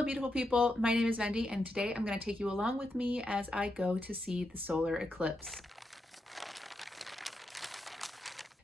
Hello beautiful people, my name is Vendi and today I'm going to take you along with me as I go to see the solar eclipse.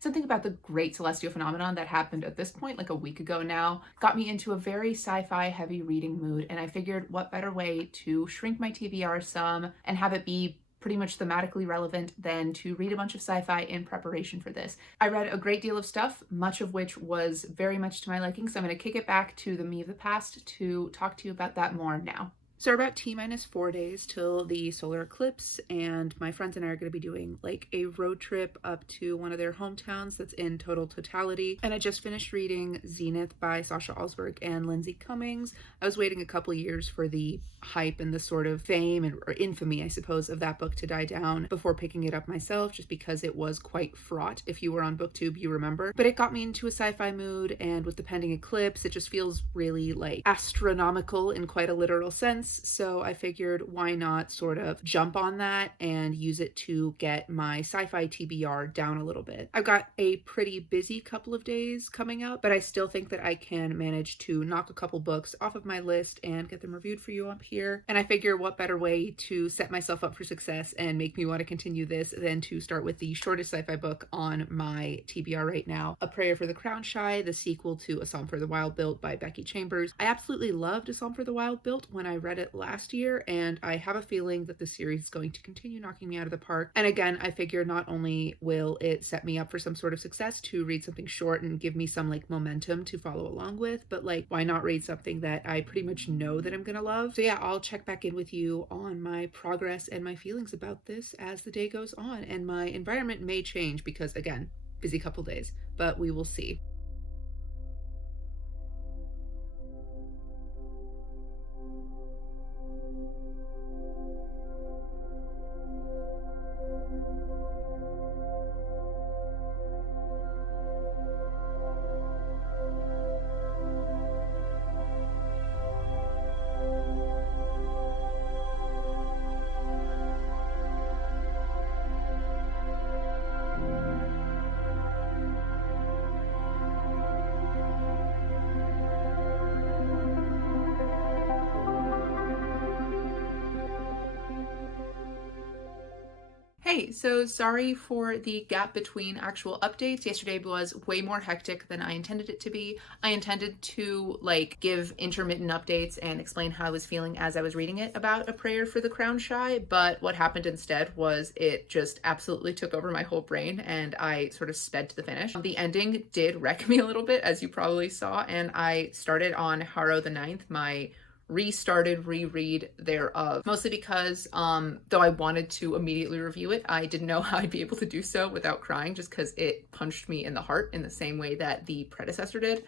Something about the great celestial phenomenon that happened at this point, like a week ago now, got me into a very sci-fi heavy reading mood, and I figured what better way to shrink my TBR some and have it be pretty much thematically relevant than to read a bunch of sci-fi in preparation for this. I read a great deal of stuff, much of which was very much to my liking, so I'm going to kick it back to the me of the past to talk to you about that more now. So we're about T-minus 4 days till the solar eclipse, and my friends and I are going to be doing like a road trip up to one of their hometowns that's in total totality. And I just finished reading Zenith by Sasha Alsberg and Lindsay Cummings. I was waiting a couple years for the hype and the sort of fame or infamy, I suppose, of that book to die down before picking it up myself, just because it was quite fraught. If you were on BookTube, you remember. But it got me into a sci-fi mood, and with the pending eclipse, it just feels really like astronomical in quite a literal sense. So I figured why not sort of jump on that and use it to get my sci-fi TBR down a little bit. I've got a pretty busy couple of days coming up, but I still think that I can manage to knock a couple books off of my list and get them reviewed for you up here. And I figure what better way to set myself up for success and make me want to continue this than to start with the shortest sci-fi book on my TBR right now, A Prayer for the Crown Shy, the sequel to A Psalm for the Wild Built by Becky Chambers. I absolutely loved A Psalm for the Wild Built when I read it last year, and I have a feeling that the series is going to continue knocking me out of the park. And again, I figure not only will it set me up for some sort of success to read something short and give me some like momentum to follow along with, but like why not read something that I pretty much know that I'm gonna love? So yeah, I'll check back in with you on my progress and my feelings about this as the day goes on, and my environment may change because again, busy couple days, but we will see. Hey, so sorry for the gap between actual updates. Yesterday was way more hectic than I intended it to be. I intended to like give intermittent updates and explain how I was feeling as I was reading it about A Prayer for the Crown Shy, but what happened instead was it just absolutely took over my whole brain and I sort of sped to the finish. The ending did wreck me a little bit, as you probably saw, and I started on Harrow the Ninth, my restarted reread thereof, mostly because though I wanted to immediately review it, I didn't know how I'd be able to do so without crying, just because it punched me in the heart in the same way that the predecessor did.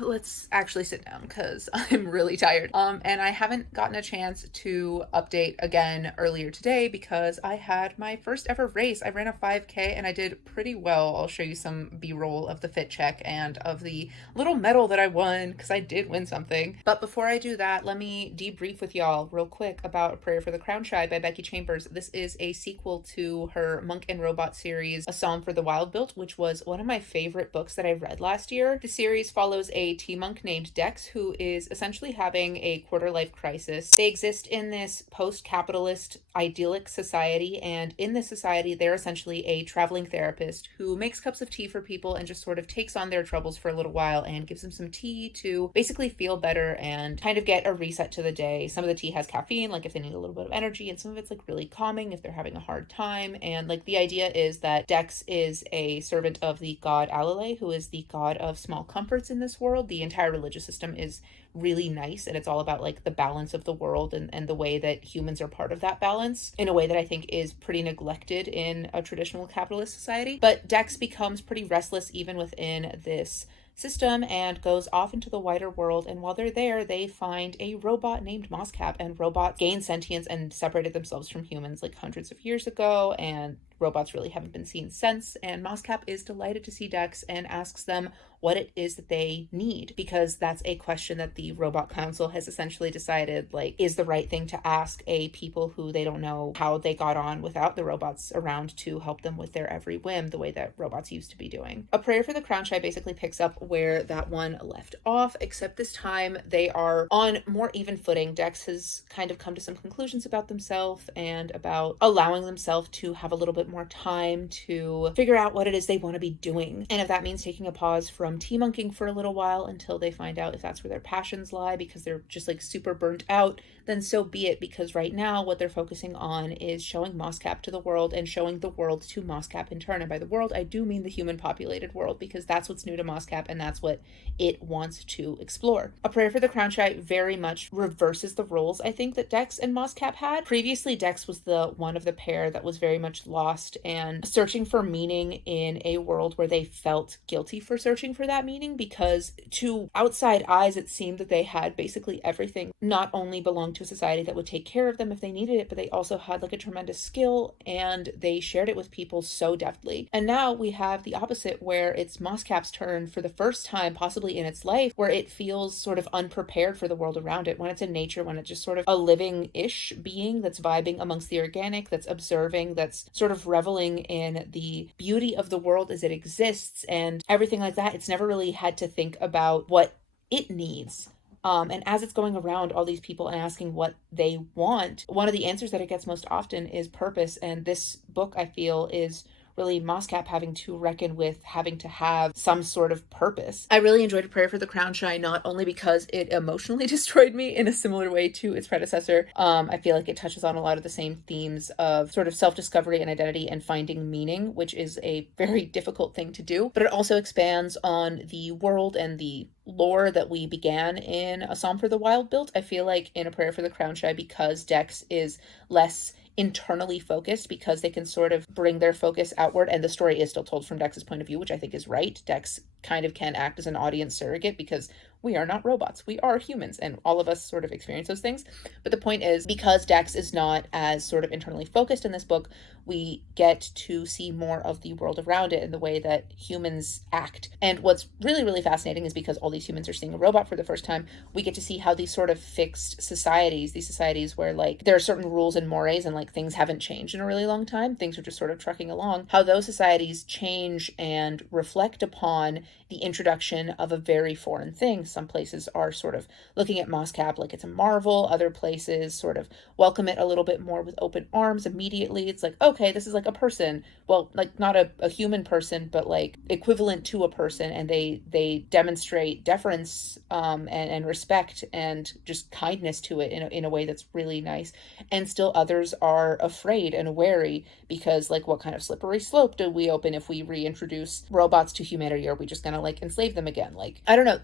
Let's actually sit down because I'm really tired. And I haven't gotten a chance to update again earlier today because I had my first ever race. I ran a 5K and I did pretty well. I'll show you some B-roll of the fit check and of the little medal that I won, because I did win something. But before I do that, let me debrief with y'all real quick about A Prayer for the Crown Shy by Becky Chambers. This is a sequel to her Monk and Robot series, A Psalm for the Wild Built, which was one of my favorite books that I read last year. The series follows a T-monk named Dex who is essentially having a quarter-life crisis. They exist in this post-capitalist idyllic society, and in this society they're essentially a traveling therapist who makes cups of tea for people and just sort of takes on their troubles for a little while and gives them some tea to basically feel better and kind of get a reset to the day. Some of the tea has caffeine, like if they need a little bit of energy, and some of it's like really calming if they're having a hard time. And like the idea is that Dex is a servant of the god Alale, who is the god of small comforts in this world. The entire religious system is really nice, and it's all about like the balance of the world and the way that humans are part of that balance in a way that I think is pretty neglected in a traditional capitalist society. But Dex becomes pretty restless even within this system and goes off into the wider world, and while they're there they find a robot named Moscap, and robots gain sentience and separated themselves from humans like hundreds of years ago, and robots really haven't been seen since, and Moscap is delighted to see Dex and asks them what it is that they need, because that's a question that the Robot Council has essentially decided, like, is the right thing to ask a people who they don't know how they got on without the robots around to help them with their every whim, the way that robots used to be doing. A Prayer for the Crown Shy basically picks up where that one left off, except this time they are on more even footing. Dex has kind of come to some conclusions about themselves and about allowing themselves to have a little bit more time to figure out what it is they want to be doing. And if that means taking a pause from tea-monking for a little while until they find out if that's where their passions lie, because they're just like super burnt out, then so be it, because right now what they're focusing on is showing Moscap to the world and showing the world to Moscap in turn. And by the world, I do mean the human populated world, because that's what's new to Moscap and that's what it wants to explore. A Prayer for the Crown Shy very much reverses the roles, I think, that Dex and Moscap had. Previously, Dex was the one of the pair that was very much lost and searching for meaning in a world where they felt guilty for searching for that meaning, because to outside eyes it seemed that they had basically everything. Not only belonged to a society that would take care of them if they needed it, but they also had like a tremendous skill and they shared it with people so deftly. And now we have the opposite, where it's Moscap's turn for the first time possibly in its life, where it feels sort of unprepared for the world around it, when it's in nature, when it's just sort of a living-ish being that's vibing amongst the organic, that's observing, that's sort of reveling in the beauty of the world as it exists and everything like that. It's never really had to think about what it needs. And as it's going around all these people and asking what they want, one of the answers that it gets most often is purpose. And this book, I feel, is really Moscap having to reckon with having to have some sort of purpose. I really enjoyed A Prayer for the Crown Shy, not only because it emotionally destroyed me in a similar way to its predecessor. I feel like it touches on a lot of the same themes of sort of self-discovery and identity and finding meaning, which is a very difficult thing to do. But it also expands on the world and the lore that we began in A Psalm for the Wild built. I feel like in A Prayer for the Crown Shy, because Dex is less internally focused, because they can sort of bring their focus outward, and the story is still told from Dex's point of view, which I think is right. Dex kind of can act as an audience surrogate, because we are not robots, we are humans, and all of us sort of experience those things. But the point is, because Dex is not as sort of internally focused in this book, we get to see more of the world around it and the way that humans act. And what's really, really fascinating is, because all these humans are seeing a robot for the first time, we get to see how these sort of fixed societies, these societies where like there are certain rules and mores and like things haven't changed in a really long time, things are just sort of trucking along, how those societies change and reflect upon the introduction of a very foreign thing. Some places are sort of looking at Moscap like it's a marvel. Other places sort of welcome it a little bit more with open arms immediately. It's like, okay, this is like a person. Well, like not a human person, but like equivalent to a person. And they demonstrate deference and respect and just kindness to it in a way that's really nice. And still others are afraid and wary, because like, what kind of slippery slope do we open if we reintroduce robots to humanity? Are we just gonna like enslave them again? Like, I don't know.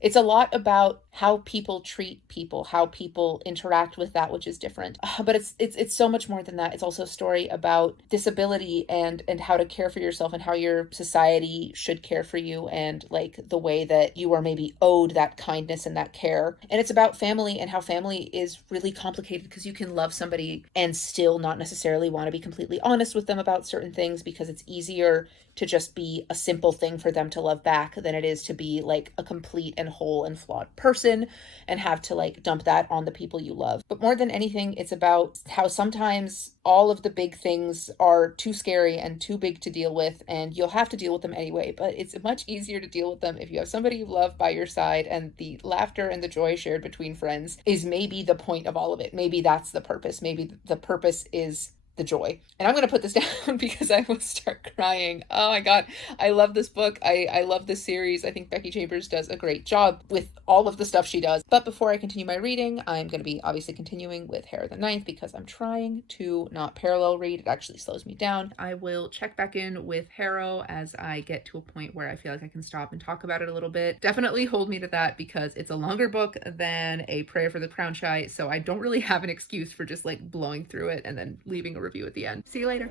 It's a lot about how people treat people, how people interact with that which is different. But it's so much more than that. It's also a story about disability and how to care for yourself, and how your society should care for you, and like the way that you are maybe owed that kindness and that care. And it's about family, and how family is really complicated, because you can love somebody and still not necessarily want to be completely honest with them about certain things, because it's easier to just be a simple thing for them to love back than it is to be like a complete and whole and flawed person and have to like dump that on the people you love. But more than anything, it's about how sometimes all of the big things are too scary and too big to deal with, and you'll have to deal with them anyway, but it's much easier to deal with them if you have somebody you love by your side, and the laughter and the joy shared between friends is maybe the point of all of it. Maybe that's the purpose. Maybe the purpose is the joy. And I'm going to put this down because I will start crying. Oh my God. I love this book. I love this series. I think Becky Chambers does a great job with all of the stuff she does. But before I continue my reading, I'm going to be obviously continuing with Harrow the Ninth, because I'm trying to not parallel read. It actually slows me down. I will check back in with Harrow as I get to a point where I feel like I can stop and talk about it a little bit. Definitely hold me to that, because it's a longer book than A Prayer for the Crown Shy, so I don't really have an excuse for just like blowing through it and then leaving a review at the end. See you later.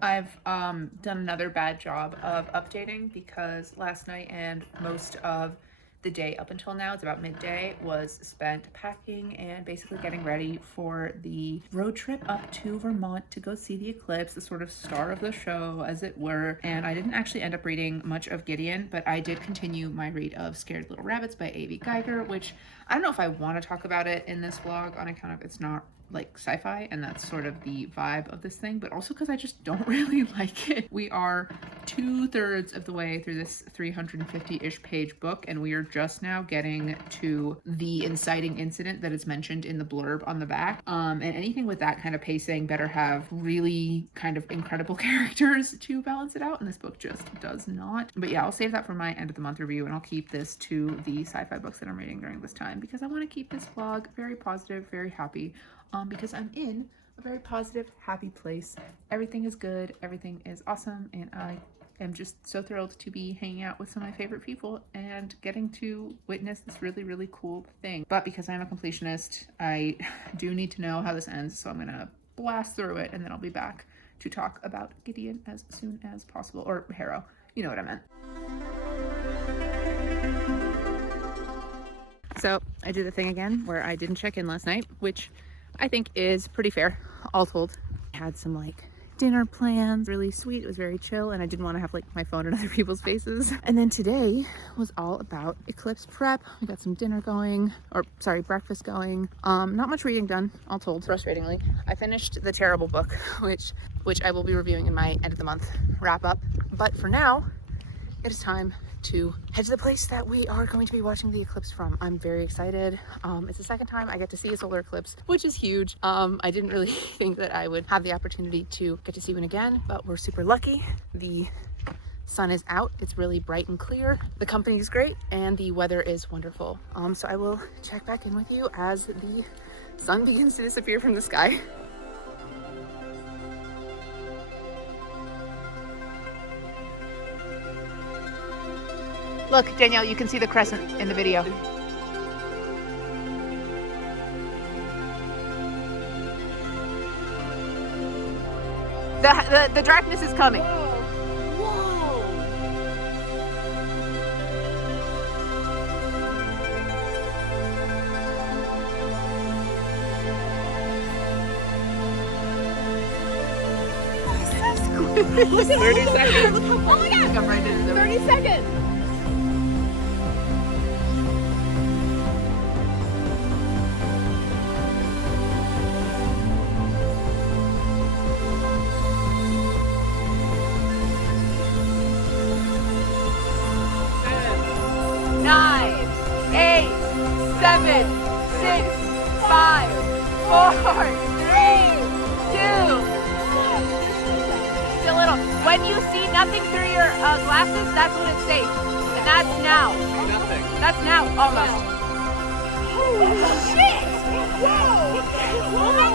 I've done another bad job of updating, because last night and most of the day up until now, it's about midday, was spent packing and basically getting ready for the road trip up to Vermont to go see the eclipse, the sort of star of the show, as it were. And I didn't actually end up reading much of Gideon, but I did continue my read of Scared Little Rabbits by A.V. Geiger, which I don't know if I want to talk about it in this vlog on account of it's not like sci-fi, and that's sort of the vibe of this thing, but also because I just don't really like it. We are 2/3 of the way through this 350-ish page book, and we are just now getting to the inciting incident that is mentioned in the blurb on the back. And anything with that kind of pacing better have really kind of incredible characters to balance it out, and this book just does not. But yeah, I'll save that for my end of the month review, and I'll keep this to the sci-fi books that I'm reading during this time, because I want to keep this vlog very positive, very happy, because I'm in a very positive, happy place. Everything is good, everything is awesome, and I am just so thrilled to be hanging out with some of my favorite people and getting to witness this really, really cool thing. But because I'm a completionist, I do need to know how this ends, so I'm gonna blast through it, and then I'll be back to talk about Gideon as soon as possible, or Harrow, you know what I meant. So I did the thing again where I didn't check in last night, which I think is pretty fair, all told. I had some like dinner plans, really sweet. It was very chill, and I didn't want to have like my phone in other people's faces. And then today was all about Eclipse prep. We got some dinner going, or sorry, breakfast going. Not much reading done, all told. Frustratingly, I finished the terrible book, which I will be reviewing in my end of the month wrap up. But for now, it is time to head to the place that we are going to be watching the eclipse from. I'm very excited. It's the second time I get to see a solar eclipse, which is huge. I didn't really think that I would have the opportunity to get to see one again, but we're super lucky. The sun is out, it's really bright and clear, the company is great, and the weather is wonderful. So I will check back in with you as the sun begins to disappear from the sky. Look, Danielle, you can see the crescent in the video. The darkness is coming. Whoa. Whoa. 30 seconds. Look how, oh my God. I'm right in 30 seconds. When you see nothing through your glasses, that's when it's safe. And that's now. Nothing. That's now, almost. Holy shit! Whoa! Oh my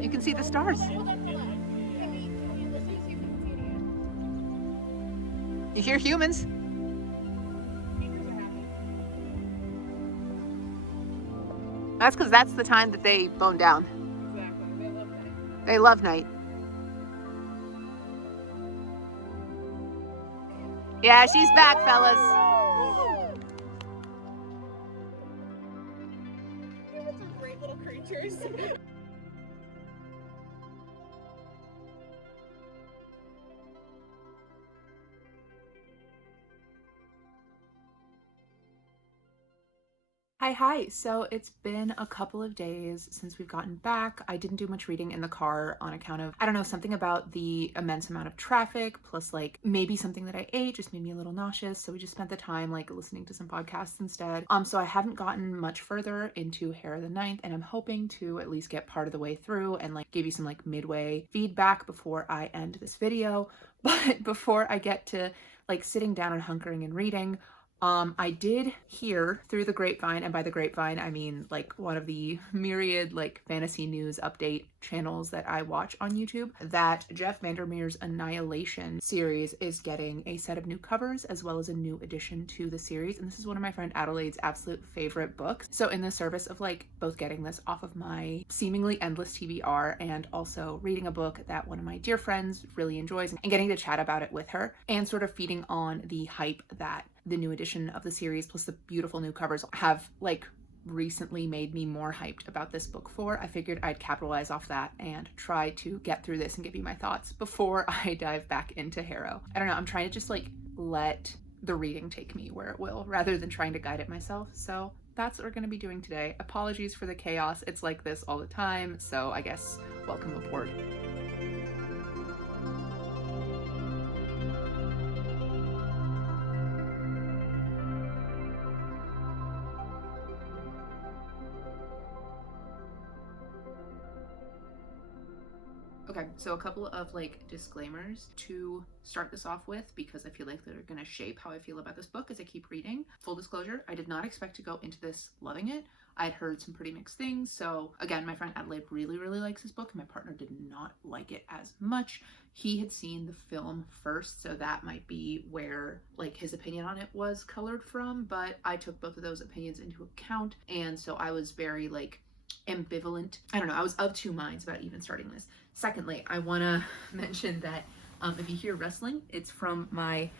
You can see the stars. You hear humans? That's because that's the time that they bone down. Exactly. They love night. Yeah, she's back, fellas. Humans are great little creatures. Hi. So it's been a couple of days since we've gotten back. I didn't do much reading in the car on account of, I don't know, something about the immense amount of traffic, plus like maybe something that I ate just made me a little nauseous. So we just spent the time like listening to some podcasts instead. So I haven't gotten much further into Hair of the Ninth, and I'm hoping to at least get part of the way through and like give you some like midway feedback before I end this video. But before I get to like sitting down and hunkering and reading, I did hear through the grapevine, and by the grapevine I mean like one of the myriad like fantasy news update channels that I watch on YouTube, that Jeff Vandermeer's Annihilation series is getting a set of new covers as well as a new addition to the series. And this is one of my friend Adelaide's absolute favorite books. So in the service of like both getting this off of my seemingly endless TBR and also reading a book that one of my dear friends really enjoys and getting to chat about it with her, and sort of feeding on the hype that the new edition of the series plus the beautiful new covers have like recently made me more hyped about this book for, I figured I'd capitalize off that and try to get through this and give you my thoughts before I dive back into Harrow. I don't know, I'm trying to just like let the reading take me where it will rather than trying to guide it myself. So that's what we're going to be doing today. Apologies for the chaos. It's like this all the time, so I guess welcome aboard. Okay, so a couple of like disclaimers to start this off with, because I feel like they're going to shape how I feel about this book as I keep reading. Full disclosure, I did not expect to go into this loving it. I'd heard some pretty mixed things. So again, my friend Adelaide really likes this book, and my partner did not like it as much. He had seen the film first, so that might be where like his opinion on it was colored from, but I took both of those opinions into account, and so I was very like ambivalent. I don't know, I was of two minds about even starting this. Secondly, I want to mention that if you hear rustling, it's from my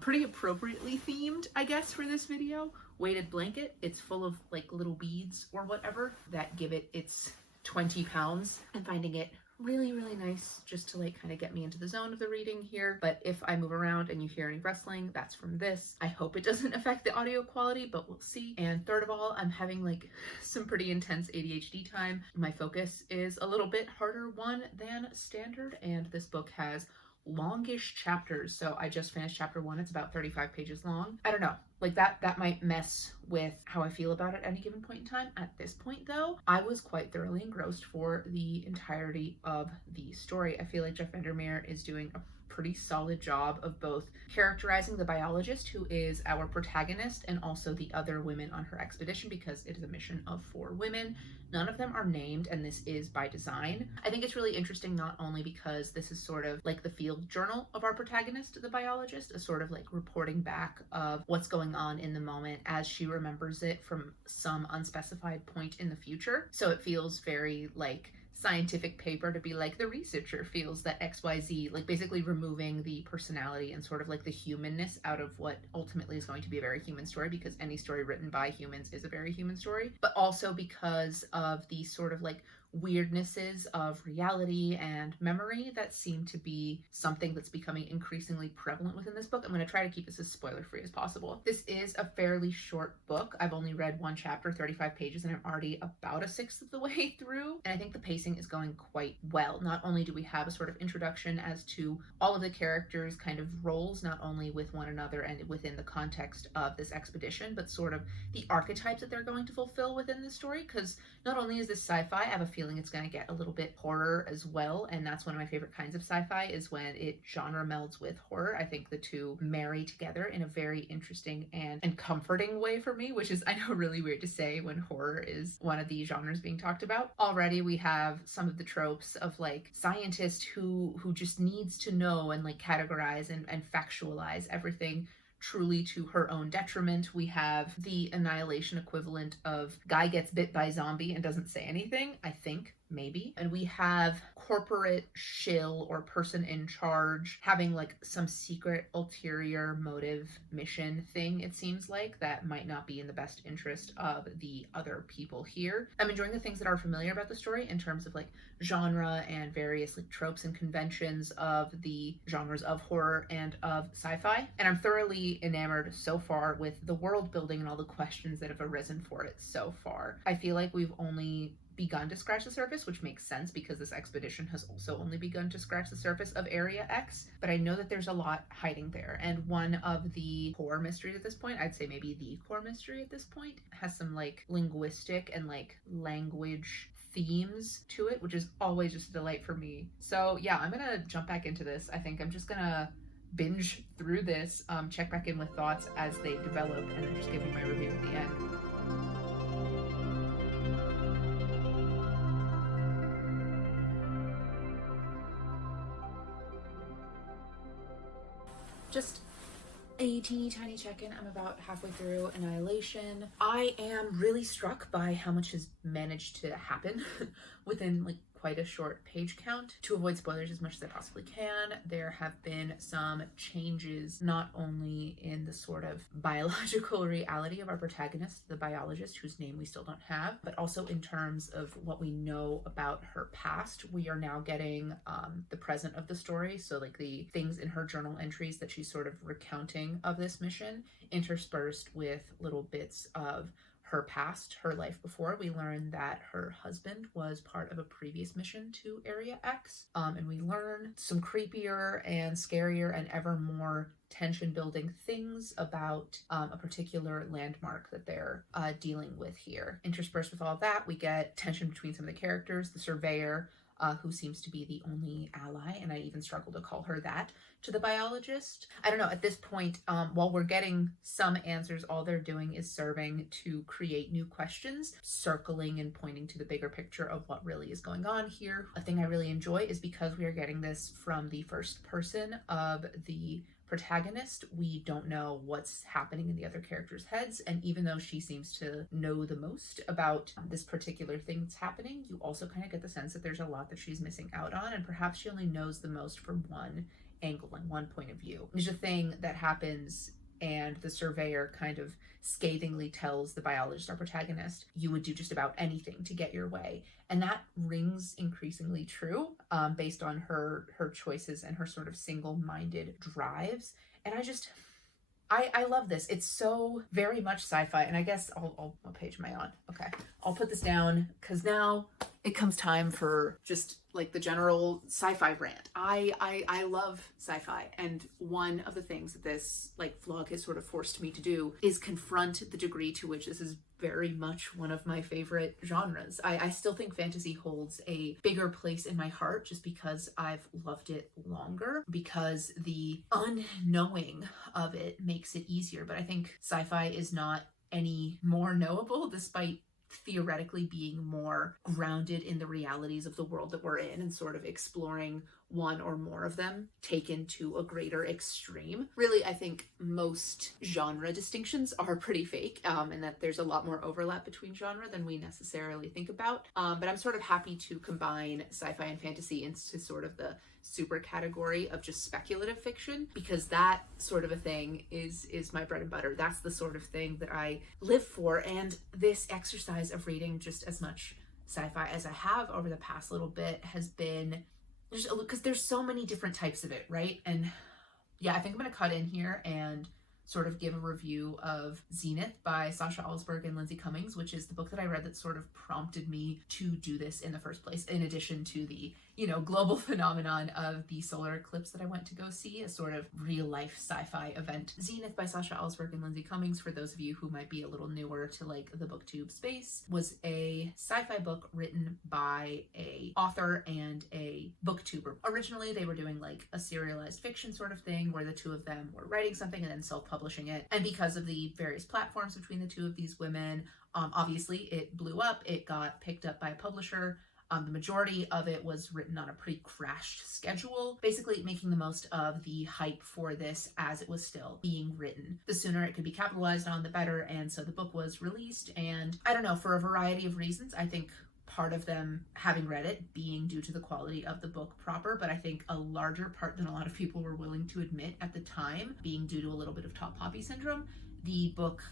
pretty appropriately themed, I guess, for this video, weighted blanket. It's full of like little beads or whatever that give it its 20 pounds. I'm finding it really nice just to like kind of get me into the zone of the reading here. But if I move around and you hear any rustling, that's from this. I hope it doesn't affect the audio quality, but we'll see. And third of all, I'm having like some pretty intense ADHD time. My focus is a little bit harder one than standard, and this book has longish chapters. So I just finished chapter 1. It's about 35 pages long. I don't know, like that might mess with how I feel about it at any given point in time. At this point though, I was quite thoroughly engrossed for the entirety of the story. I feel like Jeff Vandermeer is doing a pretty solid job of both characterizing the biologist, who is our protagonist, and also the other women on her expedition, because it is a mission of 4 women. None of them are named, and this is by design. I think it's really interesting, not only because this is sort of like the field journal of our protagonist, the biologist, a sort of like reporting back of what's going on in the moment as she remembers it from some unspecified point in the future. So it feels very like scientific paper to be like, the researcher feels that XYZ, like basically removing the personality and sort of like the humanness out of what ultimately is going to be a very human story, because any story written by humans is a very human story. But also because of the sort of like weirdnesses of reality and memory that seem to be something that's becoming increasingly prevalent within this book. I'm going to try to keep this as spoiler free as possible. This is a fairly short book. I've only read 1 chapter, 35 pages, and I'm already about a 1/6 of the way through. And I think the pacing is going quite well. Not only do we have a sort of introduction as to all of the characters' kind of roles, not only with one another and within the context of this expedition, but sort of the archetypes that they're going to fulfill within this story. Because not only is this sci-fi, I have a feeling it's going to get a little bit horror as well, and that's one of my favorite kinds of sci-fi, is when it genre melds with horror. I think the two marry together in a very interesting and comforting way for me, which is, I know, really weird to say when horror is one of the genres being talked about. Already we have some of the tropes of like scientist who just needs to know and like categorize and factualize everything truly to her own detriment. We have the Annihilation equivalent of guy gets bit by zombie and doesn't say anything, I think, maybe. And we have corporate shill or person in charge having like some secret ulterior motive mission thing, it seems like, that might not be in the best interest of the other people here. I'm enjoying the things that are familiar about the story in terms of like genre and various like tropes and conventions of the genres of horror and of sci-fi. And I'm thoroughly enamored so far with the world building and all the questions that have arisen for it so far. I feel like we've only begun to scratch the surface, which makes sense because this expedition has also only begun to scratch the surface of Area X, but I know that there's a lot hiding there. And one of the core mysteries at this point, I'd say maybe the core mystery at this point, has some like linguistic and like language themes to it, which is always just a delight for me. So yeah, I'm gonna jump back into this. I think I'm just gonna binge through this, check back in with thoughts as they develop, and then just give you my review at the end. Just a teeny tiny check-in. I'm about halfway through Annihilation. I am really struck by how much has managed to happen within like quite a short page count. To avoid spoilers as much as I possibly can, there have been some changes not only in the sort of biological reality of our protagonist, the biologist whose name we still don't have, but also in terms of what we know about her past. We are now getting the present of the story, so like the things in her journal entries that she's sort of recounting of this mission, interspersed with little bits of her past, her life before. We learn that her husband was part of a previous mission to Area X, and we learn some creepier and scarier and ever more tension-building things about a particular landmark that they're dealing with here. Interspersed with all of that, we get tension between some of the characters. The surveyor, who seems to be the only ally, and I even struggle to call her that, to the biologist. I don't know, at this point, while we're getting some answers, all they're doing is serving to create new questions, circling and pointing to the bigger picture of what really is going on here. A thing I really enjoy is because we are getting this from the first person of the protagonist, we don't know what's happening in the other characters' heads, and even though she seems to know the most about this particular thing that's happening, you also kind of get the sense that there's a lot that she's missing out on, and perhaps she only knows the most from one angle and one point of view. There's a thing that happens, and the surveyor kind of scathingly tells the biologist, our protagonist, you would do just about anything to get your way. And that rings increasingly true based on her choices and her sort of single-minded drives. And I love this. It's so very much sci-fi, and I guess I'll page my on. Okay, I'll put this down because now it comes time for just like the general sci-fi rant. I love sci-fi, and one of the things that this like vlog has sort of forced me to do is confront the degree to which this is very much one of my favorite genres. I still think fantasy holds a bigger place in my heart just because I've loved it longer, because the unknowing of it makes it easier. But I think sci-fi is not any more knowable, despite theoretically being more grounded in the realities of the world that we're in and sort of exploring one or more of them taken to a greater extreme. Really, I think most genre distinctions are pretty fake, and that there's a lot more overlap between genre than we necessarily think about. But I'm sort of happy to combine sci-fi and fantasy into sort of the super category of just speculative fiction, because that sort of a thing is my bread and butter. That's the sort of thing that I live for, and this exercise of reading just as much sci-fi as I have over the past little bit has been just because there's so many different types of it, right? And yeah, I think I'm gonna cut in here and sort of give a review of Zenith by Sasha Alsberg and Lindsay Cummings, which is the book that I read that sort of prompted me to do this in the first place, in addition to the, global phenomenon of the solar eclipse that I went to go see, a sort of real life sci-fi event. Zenith by Sasha Alsberg and Lindsay Cummings, for those of you who might be a little newer to like the booktube space, was a sci-fi book written by a author and a booktuber. Originally, they were doing like a serialized fiction sort of thing where the two of them were writing something and then self-publishing it. And because of the various platforms between the two of these women, obviously it blew up. It got picked up by a publisher. The majority of it was written on a pretty crashed schedule, basically making the most of the hype for this as it was still being written. The sooner it could be capitalized on, the better, and so the book was released, and I don't know, for a variety of reasons. I think part of them, having read it, being due to the quality of the book proper, but I think a larger part than a lot of people were willing to admit at the time, being due to a little bit of top poppy syndrome. The book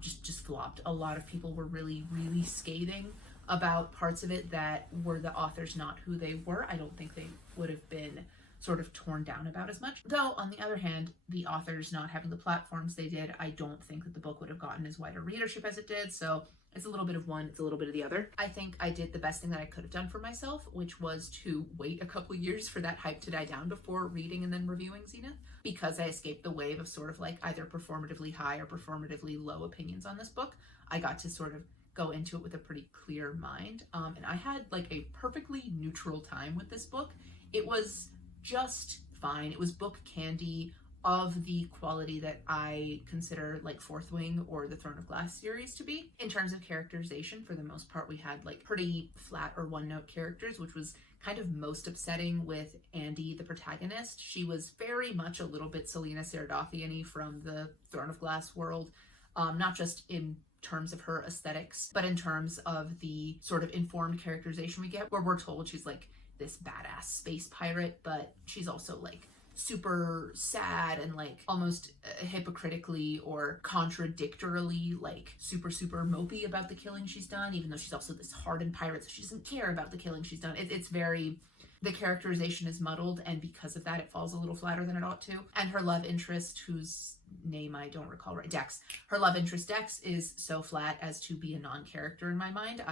just flopped. A lot of people were really scathing about parts of it that were the authors not who they were. I don't think they would have been sort of torn down about as much. Though, on the other hand, the authors not having the platforms they did, I don't think that the book would have gotten as wide a readership as it did. So it's a little bit of one, it's a little bit of the other. I think I did the best thing that I could have done for myself, which was to wait a couple years for that hype to die down before reading and then reviewing Zenith, because I escaped the wave of sort of like either performatively high or performatively low opinions on this book. I got to sort of go into it with a pretty clear mind. And I had like a perfectly neutral time with this book. It was just fine. It was book candy of the quality that I consider like Fourth Wing or the Throne of Glass series to be. In terms of characterization, for the most part, we had like pretty flat or one-note characters, which was kind of most upsetting with Andy, the protagonist. She was very much a little bit Selena Saradathian-y from the Throne of Glass world, not just in terms of her aesthetics, but in terms of the sort of informed characterization we get, where we're told she's like this badass space pirate, but she's also like super sad and like almost hypocritically or contradictorily like super mopey about the killing she's done, even though she's also this hardened pirate, so she doesn't care about the killing she's done. It's very, the characterization is muddled, and because of that it falls a little flatter than it ought to. And her love interest, whose name I don't recall right, Dex, her love interest Dex is so flat as to be a non-character in my mind.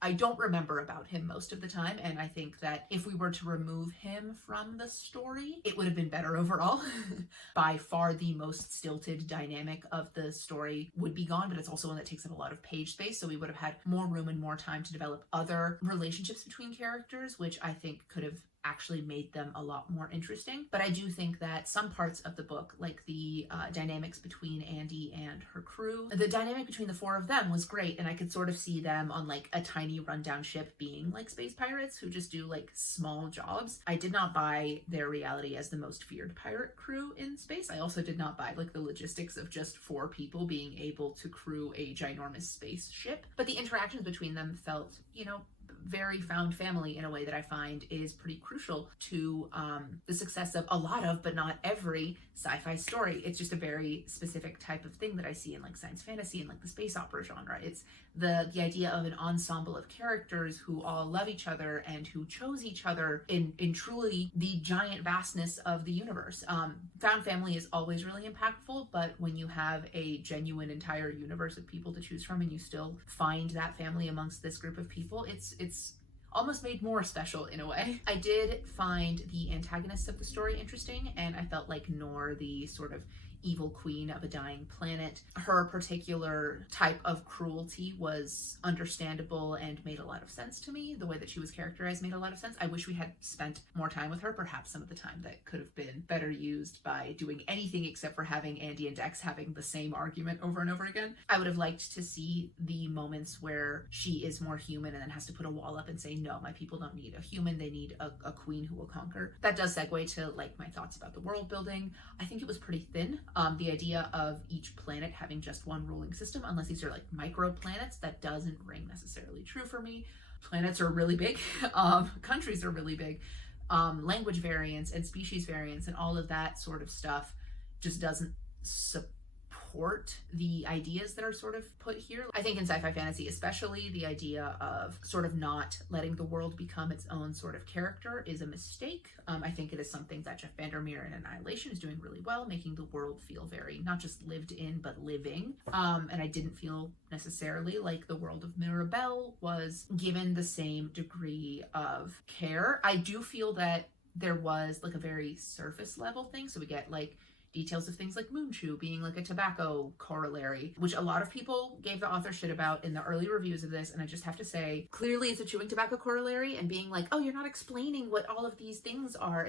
I don't remember about him most of the time, and I think that if we were to remove him from the story, it would have been better overall. By far the most stilted dynamic of the story would be gone, but it's also one that takes up a lot of page space, so we would have had more room and more time to develop other relationships between characters, which I think could have actually made them a lot more interesting. But I do think that some parts of the book, like the dynamics between Andy and her crew, the dynamic between the four of them was great, and I could sort of see them on like a tiny rundown ship being like space pirates who just do like small jobs. I did not buy their reality as the most feared pirate crew in space. I also did not buy like the logistics of just four people being able to crew a ginormous spaceship. But the interactions between them felt, you know, very found family in a way that I find is pretty crucial to the success of a lot of, but not every, sci-fi story. It's just a very specific type of thing that I see in like science fantasy and like the space opera genre. It's the idea of an ensemble of characters who all love each other and who chose each other in truly the giant vastness of the universe. Found family is always really impactful, but when you have a genuine entire universe of people to choose from and you still find that family amongst this group of people, it's almost made more special in a way. I did find the antagonists of the story interesting, and I felt like Nor, the sort of evil queen of a dying planet, her particular type of cruelty was understandable and made a lot of sense to me. The way that she was characterized made a lot of sense. I wish we had spent more time with her, perhaps some of the time that could have been better used by doing anything except for having Andy and Dex having the same argument over and over again. I would have liked to see the moments where she is more human and then has to put a wall up and say, no, my people don't need a human, they need a queen who will conquer. That does segue to like my thoughts about the world building. I think it was pretty thin. The idea of each planet having just one ruling system, unless these are like micro planets, that doesn't ring necessarily true for me. Planets are really big, countries are really big, language variance and species variance and all of that sort of stuff just doesn't support the ideas that are sort of put here. I think in sci-fi fantasy especially, the idea of sort of not letting the world become its own sort of character is a mistake. I think it is something that Jeff Vandermeer in Annihilation is doing really well, making the world feel very not just lived in but living. And I didn't feel necessarily like the world of Mirabelle was given the same degree of care. I do feel that there was like a very surface level thing, so we get like details of things like Moonchu being like a tobacco corollary, which a lot of people gave the author shit about in the early reviews of this, and I just have to say, clearly it's a chewing tobacco corollary, and being like, oh, you're not explaining what all of these things are.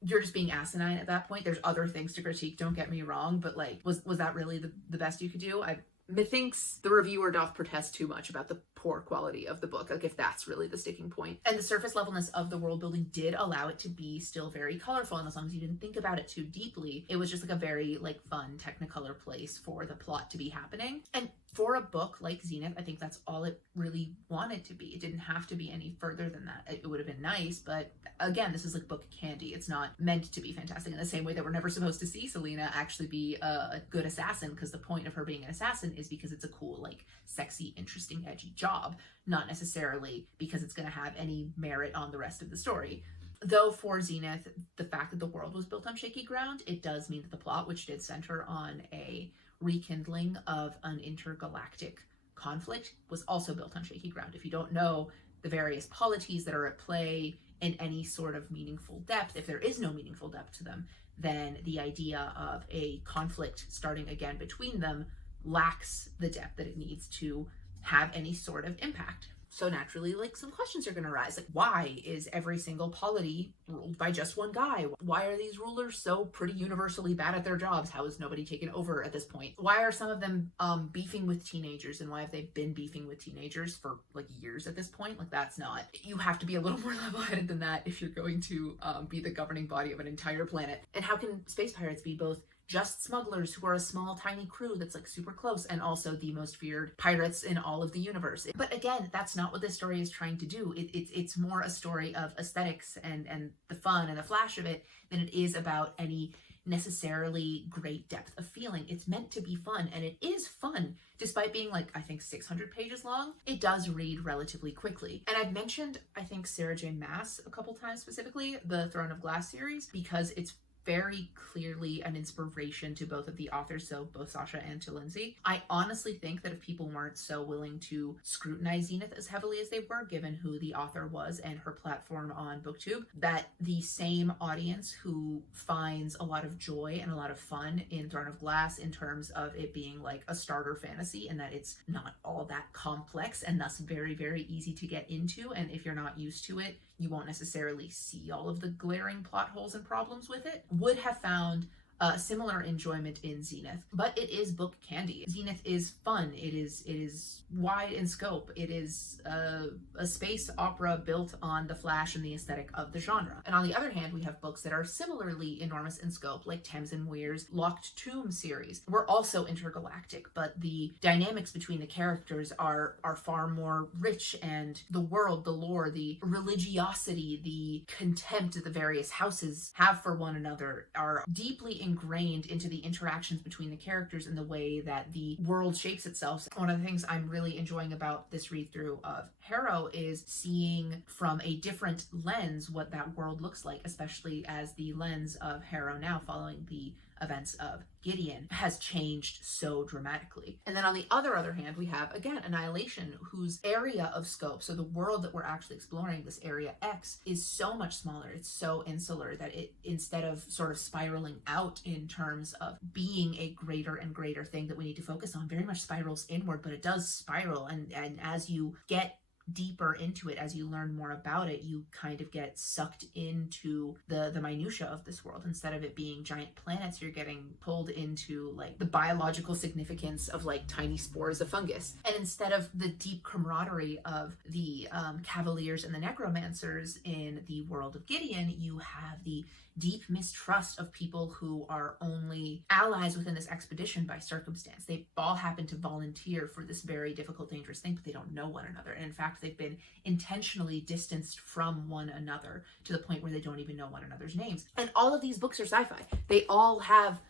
You're just being asinine at that point. There's other things to critique, don't get me wrong, but like, was that really the best you could do? Methinks the reviewer doth protest too much about the poor quality of the book, like if that's really the sticking point. And the surface levelness of the world building did allow it to be still very colorful, and as long as you didn't think about it too deeply, it was just like a very like fun technicolor place for the plot to be happening. And for a book like Zenith, I think that's all it really wanted to be. It didn't have to be any further than that. It would have been nice, but again, this is like book candy. It's not meant to be fantastic in the same way that we're never supposed to see Selena actually be a good assassin, because the point of her being an assassin is because it's a cool, like, sexy, interesting, edgy job, not necessarily because it's going to have any merit on the rest of the story. Though for Zenith, the fact that the world was built on shaky ground, it does mean that the plot, which did center on a rekindling of an intergalactic conflict, was also built on shaky ground. If you don't know the various polities that are at play in any sort of meaningful depth, if there is no meaningful depth to them, then the idea of a conflict starting again between them lacks the depth that it needs to have any sort of impact. So naturally, like, some questions are going to arise. Like, why is every single polity ruled by just one guy? Why are these rulers so pretty universally bad at their jobs? How is nobody taken over at this point? Why are some of them beefing with teenagers, and why have they been beefing with teenagers for like years at this point? Like, that's not, you have to be a little more level-headed than that if you're going to be the governing body of an entire planet. And how can space pirates be both just smugglers who are a small tiny crew that's like super close, and also the most feared pirates in all of the universe? But again, that's not what this story is trying to do. It's more a story of aesthetics and the fun and the flash of it than it is about any necessarily great depth of feeling. It's meant to be fun, and it is fun. Despite being like, I think 600 pages long, it does read relatively quickly. And I've mentioned, I think, Sarah J. Maas a couple times, specifically the Throne of Glass series, because it's very clearly an inspiration to both of the authors, so both Sasha and to Lindsay. I honestly think that if people weren't so willing to scrutinize Zenith as heavily as they were, given who the author was and her platform on BookTube, that the same audience who finds a lot of joy and a lot of fun in Throne of Glass in terms of it being like a starter fantasy and that it's not all that complex and thus very, very easy to get into, and if you're not used to it, you won't necessarily see all of the glaring plot holes and problems with it, would have found similar enjoyment in Zenith. But it is book candy. Zenith is fun. It is wide in scope. It is a space opera built on the flash and the aesthetic of the genre. And on the other hand, we have books that are similarly enormous in scope, like Tamsin Weir's Locked Tomb series. We're also intergalactic, but the dynamics between the characters are far more rich, and the world, the lore, the religiosity, the contempt that the various houses have for one another are deeply ingrained into the interactions between the characters and the way that the world shapes itself. One of the things I'm really enjoying about this read through of Harrow is seeing from a different lens what that world looks like, especially as the lens of Harrow now, following the events of Gideon, has changed so dramatically. And then on the other hand, we have, again, Annihilation, whose area of scope, so the world that we're actually exploring, this area X, is so much smaller. It's so insular that it, instead of sort of spiraling out in terms of being a greater and greater thing that we need to focus on, very much spirals inward, but it does spiral. And as you get deeper into it, as you learn more about it, you kind of get sucked into the minutia of this world. Instead of it being giant planets, you're getting pulled into like the biological significance of like tiny spores of fungus. And instead of the deep camaraderie of the Cavaliers and the Necromancers in the world of Gideon, you have the deep mistrust of people who are only allies within this expedition by circumstance. They all happen to volunteer for this very difficult, dangerous thing, but they don't know one another. And in fact, they've been intentionally distanced from one another to the point where they don't even know one another's names. And all of these books are sci-fi. They all have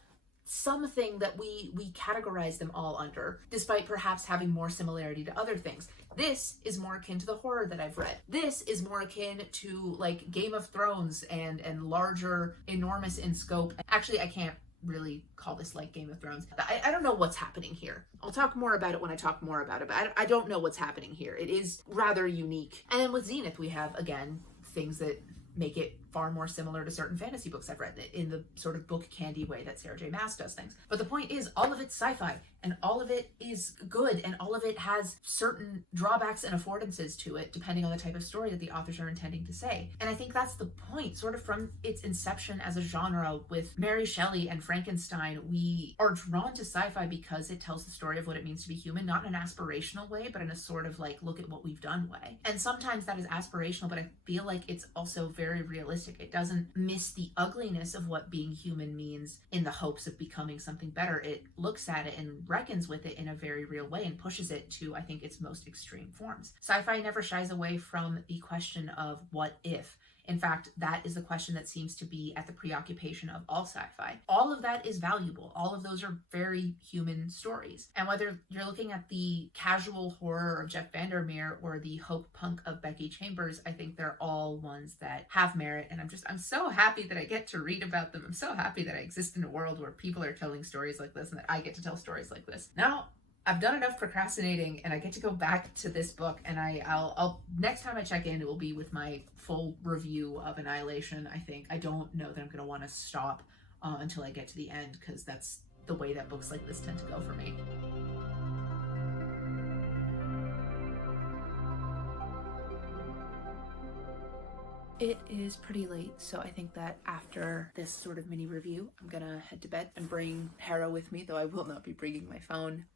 something that we categorize them all under, despite perhaps having more similarity to other things. This is more akin to the horror that I've read. This is more akin to like Game of Thrones and larger, enormous in scope. Actually, I can't really call this like Game of Thrones. I don't know what's happening here. I'll talk more about it when I talk more about it, but I don't know what's happening here. It is rather unique. And then with Zenith, we have, again, things that make it far more similar to certain fantasy books I've read in the sort of book candy way that Sarah J. Maas does things. But the point is, all of it's sci-fi, and all of it is good, and all of it has certain drawbacks and affordances to it, depending on the type of story that the authors are intending to say. And I think that's the point, sort of from its inception as a genre with Mary Shelley and Frankenstein. We are drawn to sci-fi because it tells the story of what it means to be human, not in an aspirational way, but in a sort of like, look at what we've done way. And sometimes that is aspirational, but I feel like it's also very realistic. It doesn't miss the ugliness of what being human means in the hopes of becoming something better. It looks at it and reckons with it in a very real way and pushes it to, I think, its most extreme forms. Sci-fi never shies away from the question of what if. In fact, that is the question that seems to be at the preoccupation of all sci-fi. All of that is valuable. All of those are very human stories. And whether you're looking at the casual horror of Jeff Vandermeer or the Hopepunk of Becky Chambers, I think they're all ones that have merit. And I'm so happy that I get to read about them. I'm so happy that I exist in a world where people are telling stories like this and that I get to tell stories like this. Now, I've done enough procrastinating and I get to go back to this book, and I'll next time I check in, it will be with my full review of Annihilation, I think. I don't know that I'm going to want to stop until I get to the end, because that's the way that books like this tend to go for me. It is pretty late, so I think that after this sort of mini review, I'm gonna head to bed and bring Hera with me, though I will not be bringing my phone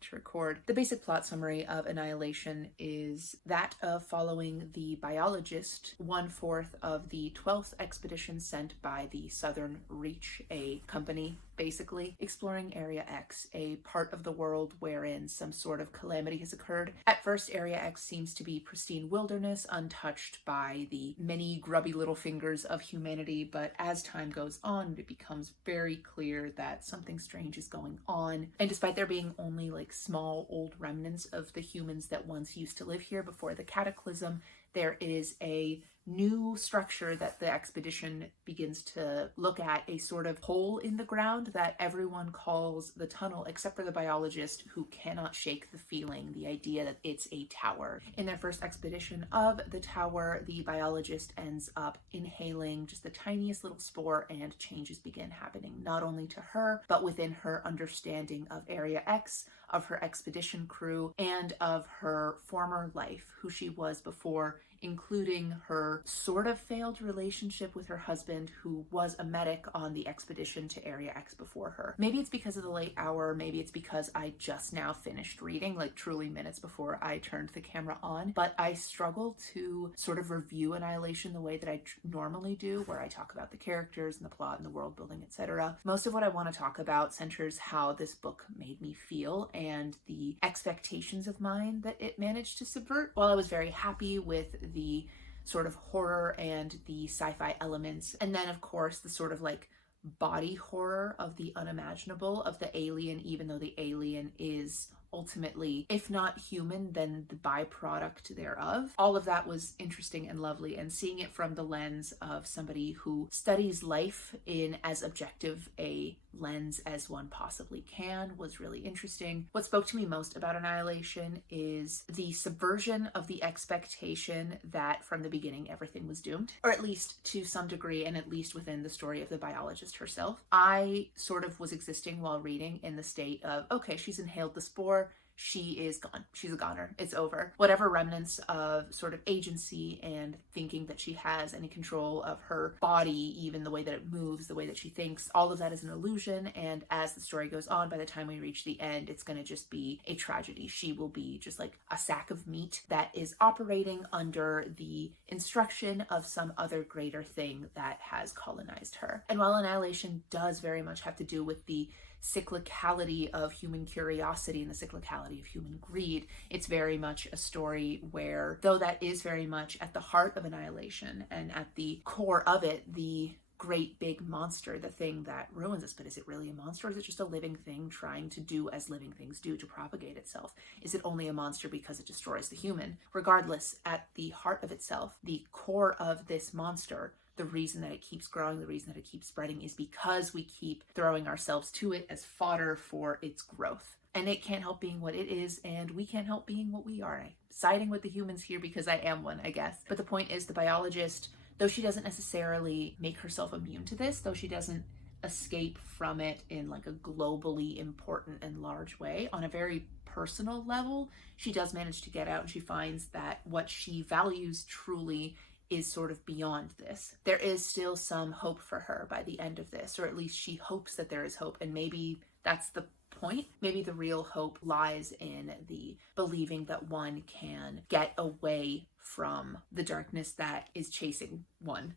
to record. The basic plot summary of Annihilation is that of following the biologist, 1/4 of the 12th expedition sent by the Southern Reach, a company basically exploring Area X, a part of the world wherein some sort of calamity has occurred. At first, Area X seems to be pristine wilderness, untouched by the many grubby little fingers of humanity, but as time goes on, it becomes very clear that something strange is going on. And despite there being only like small old remnants of the humans that once used to live here before the cataclysm, there is a new structure that the expedition begins to look at, a sort of hole in the ground that everyone calls the tunnel, except for the biologist, who cannot shake the feeling, the idea that it's a tower. In their first expedition of the tower, the biologist ends up inhaling just the tiniest little spore, and changes begin happening, not only to her, but within her understanding of Area X, of her expedition crew, and of her former life, who she was before, including her sort of failed relationship with her husband, who was a medic on the expedition to Area X before her. Maybe it's because of the late hour, maybe it's because I just now finished reading, like truly minutes before I turned the camera on, but I struggle to sort of review Annihilation the way that I normally do, where I talk about the characters and the plot and the world building, etc. Most of what I want to talk about centers how this book made me feel and the expectations of mine that it managed to subvert. While I was very happy with the sort of horror and the sci-fi elements, and then of course the sort of like body horror of the unimaginable, of the alien, even though the alien is ultimately, if not human, then the byproduct thereof. All of that was interesting and lovely, and seeing it from the lens of somebody who studies life in as objective a lens as one possibly can was really interesting. What spoke to me most about Annihilation is the subversion of the expectation that from the beginning everything was doomed, or at least to some degree, and at least within the story of the biologist herself. I sort of was existing while reading in the state of, okay, she's inhaled the spore, she is gone. She's a goner. It's over. Whatever remnants of sort of agency and thinking that she has, any control of her body, even the way that it moves, the way that she thinks, all of that is an illusion. And as the story goes on, by the time we reach the end, it's going to just be a tragedy. She will be just like a sack of meat that is operating under the instruction of some other greater thing that has colonized her. And while Annihilation does very much have to do with the cyclicality of human curiosity and the cyclicality of human greed, it's very much a story where, though that is very much at the heart of Annihilation and at the core of it, the great big monster, the thing that ruins us, but is it really a monster, or is it just a living thing trying to do as living things do, to propagate itself? Is it only a monster because it destroys the human? Regardless, at the heart of itself, the core of this monster, the reason that it keeps growing, the reason that it keeps spreading, is because we keep throwing ourselves to it as fodder for its growth. And it can't help being what it is, and we can't help being what we are. I'm siding with the humans here because I am one, I guess. But the point is, the biologist, though she doesn't necessarily make herself immune to this, though she doesn't escape from it in like a globally important and large way, on a very personal level, she does manage to get out, and she finds that what she values truly is sort of beyond this. There is still some hope for her by the end of this, or at least she hopes that there is hope, and maybe that's the point. Maybe the real hope lies in the believing that one can get away from the darkness that is chasing one.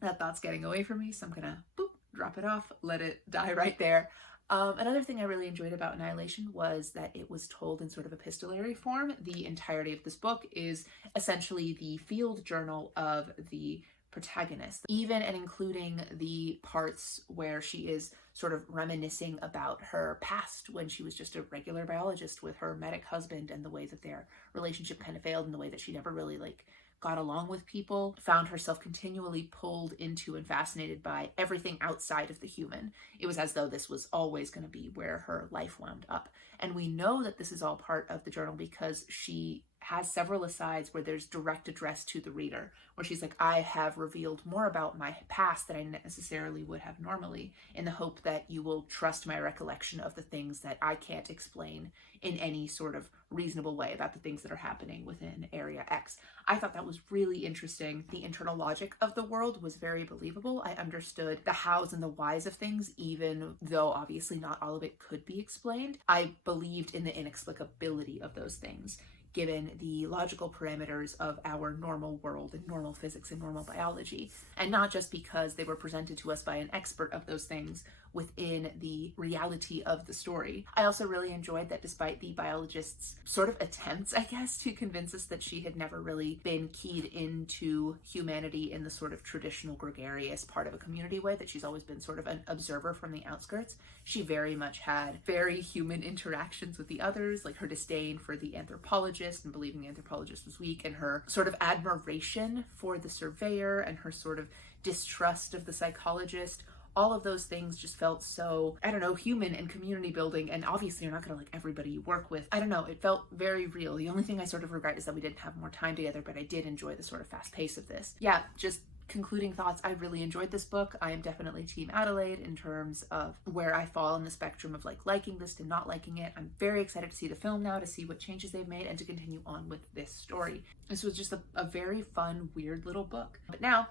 That thought's getting away from me, so I'm gonna boop, drop it off, let it die right there. Another thing I really enjoyed about Annihilation was that it was told in sort of epistolary form. The entirety of this book is essentially the field journal of the protagonist, even and including the parts where she is sort of reminiscing about her past when she was just a regular biologist with her medic husband, and the way that their relationship kind of failed, and the way that she never really like got along with people, found herself continually pulled into and fascinated by everything outside of the human. It was as though this was always going to be where her life wound up. And we know that this is all part of the journal because she has several asides where there's direct address to the reader, where she's like, I have revealed more about my past than I necessarily would have normally, in the hope that you will trust my recollection of the things that I can't explain in any sort of reasonable way about the things that are happening within Area X. I thought that was really interesting. The internal logic of the world was very believable. I understood the hows and the whys of things, even though obviously not all of it could be explained. I believed in the inexplicability of those things, given the logical parameters of our normal world and normal physics and normal biology, and not just because they were presented to us by an expert of those things within the reality of the story. I also really enjoyed that despite the biologist's sort of attempts, I guess, to convince us that she had never really been keyed into humanity in the sort of traditional gregarious part of a community way, that she's always been sort of an observer from the outskirts, she very much had very human interactions with the others, like her disdain for the anthropologist and believing the anthropologist was weak, and her sort of admiration for the surveyor and her sort of distrust of the psychologist. All of those things just felt so, I don't know, human and community building. And obviously you're not going to like everybody you work with. I don't know, it felt very real. The only thing I sort of regret is that we didn't have more time together, but I did enjoy the sort of fast pace of this. Yeah, just concluding thoughts, I really enjoyed this book. I am definitely Team Adelaide in terms of where I fall in the spectrum of like liking this to not liking it. I'm very excited to see the film now, to see what changes they've made, and to continue on with this story. This was just a very fun, weird little book. But now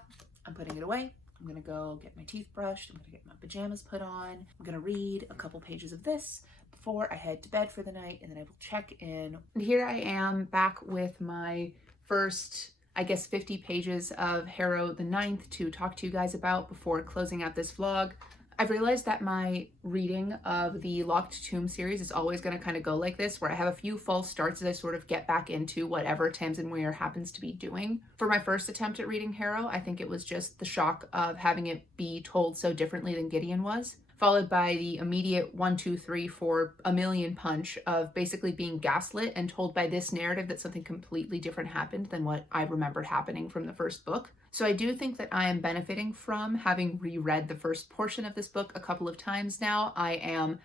I'm putting it away. I'm gonna go get my teeth brushed. I'm gonna get my pajamas put on. I'm gonna read a couple pages of this before I head to bed for the night, and then I will check in. And here I am back with my first, I guess, 50 pages of Harrow the Ninth to talk to you guys about before closing out this vlog. I've realized that my reading of the Locked Tomb series is always going to kind of go like this, where I have a few false starts as I sort of get back into whatever Tamsin Muir happens to be doing. For my first attempt at reading Harrow, I think it was just the shock of having it be told so differently than Gideon was, followed by the immediate 1, 2, 3, 4, a million punch of basically being gaslit and told by this narrative that something completely different happened than what I remembered happening from the first book. So I do think that I am benefiting from having reread the first portion of this book a couple of times now. I am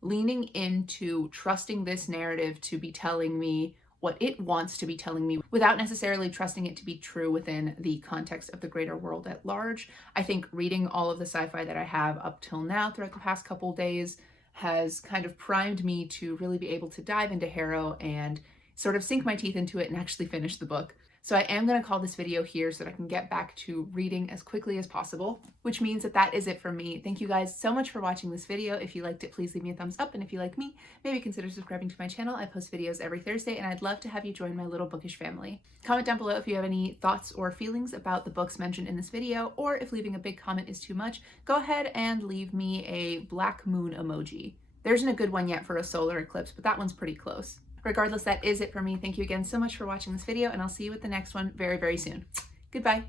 leaning into trusting this narrative to be telling me what it wants to be telling me without necessarily trusting it to be true within the context of the greater world at large. I think reading all of the sci-fi that I have up till now throughout the past couple days has kind of primed me to really be able to dive into Harrow and sort of sink my teeth into it and actually finish the book. So I am going to call this video here so that I can get back to reading as quickly as possible, which means that that is it for me. Thank you guys so much for watching this video. If you liked it, please leave me a thumbs up. And if you like me, maybe consider subscribing to my channel. I post videos every Thursday, and I'd love to have you join my little bookish family. Comment down below if you have any thoughts or feelings about the books mentioned in this video, or if leaving a big comment is too much, go ahead and leave me a black moon emoji. There isn't a good one yet for a solar eclipse, but that one's pretty close. Regardless, that is it for me. Thank you again so much for watching this video, and I'll see you with the next one very, very soon. Goodbye.